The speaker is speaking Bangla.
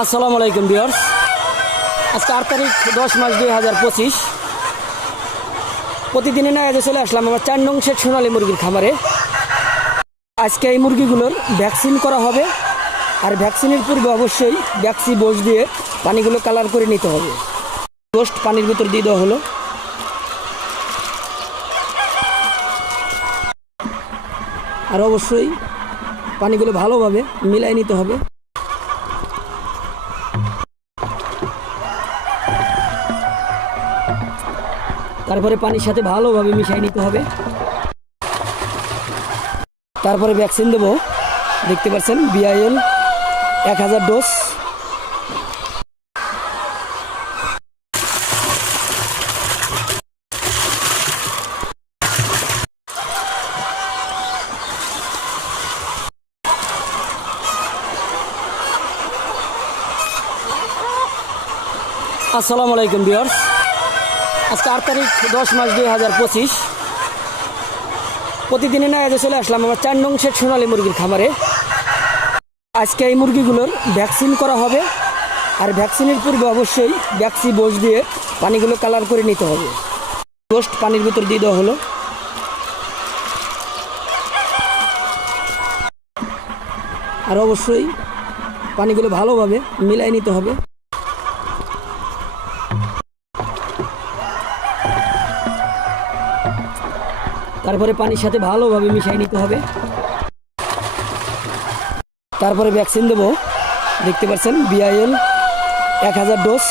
আসসালামু আলাইকুম ভিউয়ার্স। আজকে 8 তারিখ 10 মাস 2025। প্রতিদিনের না চলে আসলাম আমার 4 নং শেখ সোনালী মুরগির খামারে। আজকে এই মুরগিগুলোর ভ্যাকসিন করা হবে, আর ভ্যাকসিনের পূর্বে অবশ্যই ভ্যাকসি বোস দিয়ে পানিগুলো কালার করে নিতে হবে। পোস্ট পানির ভিতর দিয়ে দেওয়া হলো। আর অবশ্যই পানিগুলো ভালোভাবে মিলাই নিতে হবে। তারপরে পানির সাথে ভালোভাবে মিশিয়ে নিতে হবে। তারপরে ভ্যাকসিন দেবো, দেখতে পাচ্ছেন BIL 1000 ডোজ। আসসালামু আলাইকুম ভিউয়ার্স। আজকে 8 তারিখ 10 মাস 2025। প্রতিদিনের না চলে আসলাম আমার 4 নং শেখ সোনালী মুরগির খামারে। আজকে এই মুরগিগুলোর ভ্যাকসিন করা হবে, আর ভ্যাকসিনের পূর্বে অবশ্যই ভ্যাকসি বোস দিয়ে পানিগুলো কালার করে নিতে হবে। পোস্ট পানির ভিতর দিয়ে দেওয়া হলো। আর অবশ্যই পানিগুলো ভালোভাবে মিলাই নিতে হবে। তারপরে পানির সাথে ভালোভাবে মিশিয়ে নিতে হবে। তারপরে ভ্যাকসিন দেবো, দেখতে পাচ্ছেন BIL 1000 ডোজ।